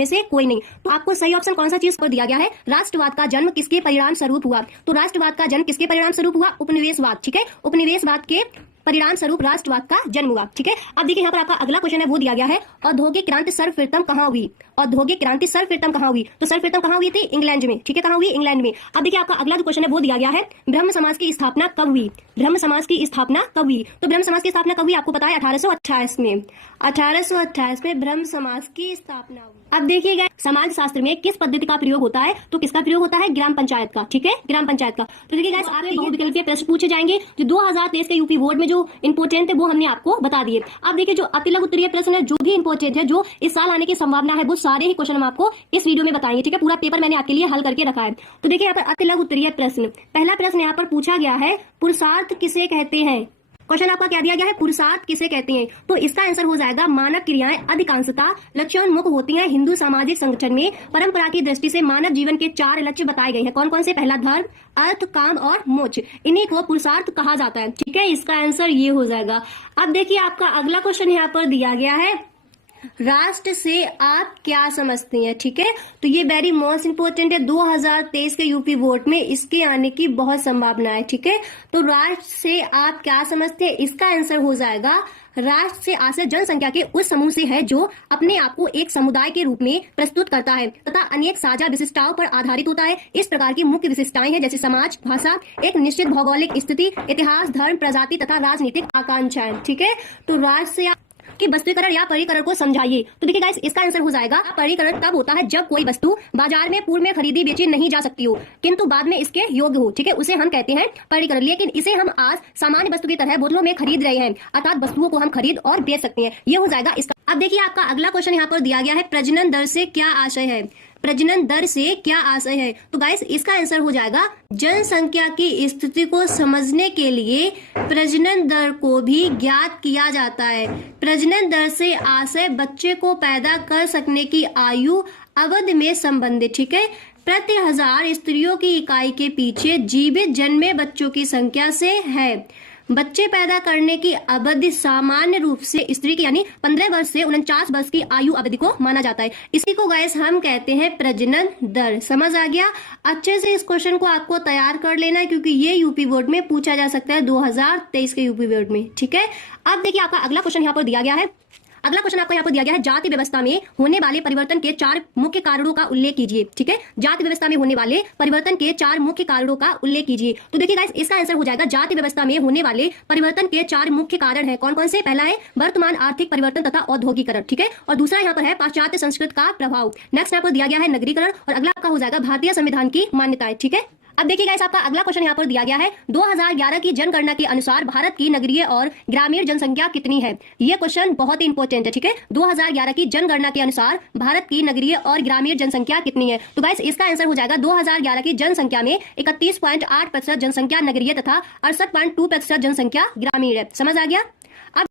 में से कोई नहीं। तो आपको सही ऑप्शन कौन सा चीज पर दिया गया है, राष्ट्रवाद का जन्म किसके परिणाम स्वरूप हुआ। तो राष्ट्रवाद का जन्म किसके परिणाम स्वरूप हुआ, उपनिवेशवाद। ठीक है, उपनिवेशवाद के परिणाम स्वरूप राष्ट्रवाद का जन्म हुआ। ठीक है, अब देखिए यहाँ पर आपका अगला क्वेश्चन है वो दिया गया है, औद्योगिक क्रांति सर्वप्रथम कहाँ हुई। औद्योगिक क्रांति सर्वप्रथम कहाँ हुई, तो सर्वप्रथम कहाँ हुई थी, इंग्लैंड में। ठीक है, कहाँ हुई, इंग्लैंड में। अब देखिए आपका अगला जो क्वेश्चन है वो दिया गया है, ब्रह्म समाज की स्थापना कब हुई। ब्रह्म समाज की स्थापना कब हुई, तो ब्रह्म समाज की स्थापना कब हुई, आपको पता है 1828 में। 1828 में ब्रह्म समाज की स्थापना हुई। अब देखिएगा समाज शास्त्र में किस पद्धति का प्रयोग होता है, तो किसका प्रयोग होता है, ग्राम पंचायत का। ठीक है, ग्राम पंचायत का। तो देखिए गाइस आपके बहुविकल्पीय प्रश्न पूछे जाएंगे जो 2023 के यूपी बोर्ड में जो इंपोर्टेंट है वो हमने आपको बता दिए। अब देखिए जो अतिलघु उत्तरीय प्रश्न है जो भी इंपोर्टेंट है, जो इस साल आने की संभावना है, वो सारे ही क्वेश्चन हम आपको इस वीडियो में बताएंगे। ठीक है, पूरा पेपर मैंने आपके लिए हल करके रखा है। तो देखिए यहाँ पर अतिलघु उत्तरीय प्रश्न, पहला प्रश्न यहाँ पर पूछा गया है, पुरुषार्थ किसे कहते हैं। क्वेश्चन आपका क्या दिया गया है, पुरुषार्थ किसे कहते हैं, तो इसका आंसर हो जाएगा मानव क्रियाएं अधिकांशतः लक्ष्योन्मुख होती हैं। हिंदू सामाजिक संगठन में परंपरा की दृष्टि से मानव जीवन के 4 लक्ष्य बताए गए हैं। कौन कौन से, पहला धर्म, अर्थ, काम और मोक्ष, इन्हीं को पुरुषार्थ कहा जाता है। ठीक है, इसका आंसर ये हो जाएगा। अब देखिए आपका अगला क्वेश्चन यहाँ पर दिया गया है, राष्ट्र से आप क्या समझते हैं। ठीक है, तो ये वेरी मोस्ट इंपोर्टेंट है, 2023 के यूपी बोर्ड में इसके आने की बहुत संभावना है। ठीक है, तो राष्ट्र से आप क्या समझते हैं, इसका आंसर हो जाएगा राष्ट्र से आशय जनसंख्या के उस समूह से है जो अपने आप को एक समुदाय के रूप में प्रस्तुत करता है तथा अनेक साझा विशिष्टताओं पर आधारित होता है। इस प्रकार की मुख्य विशिष्टताएं हैं जैसे समाज, भाषा, एक निश्चित भौगोलिक स्थिति, इतिहास, धर्म, प्रजाति तथा राजनीतिक आकांक्षाएं। ठीक है, तो राष्ट्र से कि वस्तुकरण या परिकरण को समझाइए। तो देखिए गाइस इसका आंसर हो जाएगा, परिकरण तब होता है जब कोई वस्तु बाजार में पूर्व में खरीदी बेची नहीं जा सकती हो किंतु बाद में इसके योग्य हो। ठीक है, उसे हम कहते हैं परिकरण। लेकिन इसे हम आज सामान्य वस्तु की तरह बोतलों में खरीद रहे हैं, अर्थात वस्तुओं को हम खरीद और बेच सकते हैं। ये हो जाएगा इसका। अब देखिए आपका अगला क्वेश्चन यहाँ पर दिया गया है, प्रजनन दर से क्या आशय है। प्रजनन दर से क्या आशय है, तो गाइस इसका आंसर हो जाएगा जनसंख्या की स्थिति को समझने के लिए प्रजनन दर को भी ज्ञात किया जाता है। प्रजनन दर से आशय बच्चे को पैदा कर सकने की आयु अवधि में संबंधित। ठीक है, प्रति 1000 स्त्रियों की इकाई के पीछे जीवित जन्मे बच्चों की संख्या से है। बच्चे पैदा करने की अवधि सामान्य रूप से स्त्री की यानी 15 वर्ष से 49 वर्ष की आयु अवधि को माना जाता है। इसी को गाइस हम कहते हैं प्रजनन दर। समझ आ गया, अच्छे से इस क्वेश्चन को आपको तैयार कर लेना है क्योंकि ये यूपी बोर्ड में पूछा जा सकता है 2023 के यूपी बोर्ड में। ठीक है, अब देखिए आपका अगला क्वेश्चन यहाँ पर दिया गया है, अगला क्वेश्चन आपको यहाँ पर दिया गया है, जाति व्यवस्था में होने वाले परिवर्तन के 4 मुख्य कारणों का उल्लेख कीजिए। ठीक है, जाति व्यवस्था में होने वाले परिवर्तन के 4 मुख्य कारणों का उल्लेख कीजिए। तो देखिए गाइस इसका आंसर हो जाएगा, जाति व्यवस्था में होने वाले परिवर्तन के 4 मुख्य कारण हैं। कौन कौन से, पहला है वर्तमान आर्थिक परिवर्तन तथा औद्योगिकरण। ठीक है, और दूसरा यहाँ पर है पाश्चात्य संस्कृत का प्रभाव। नेक्स्ट यहाँ पर दिया गया है नगरीकरण, और अगला आपका हो जाएगा भारतीय संविधान की मान्यताएं। ठीक है, अब देखिए गाइस आपका अगला क्वेश्चन यहाँ पर दिया गया है, 2011 की जनगणना के अनुसार भारत की नगरीय और ग्रामीण जनसंख्या कितनी है। यह क्वेश्चन बहुत ही इंपॉर्टेंट है। ठीक है, 2011 की जनगणना के अनुसार भारत की नगरीय और ग्रामीण जनसंख्या कितनी है, तो गाइस इसका आंसर हो जाएगा 2011 की जनसंख्या में 31.8% जनसंख्या नगरीय तथा 68.2% जनसंख्या ग्रामीण है। समझ आ गया। अब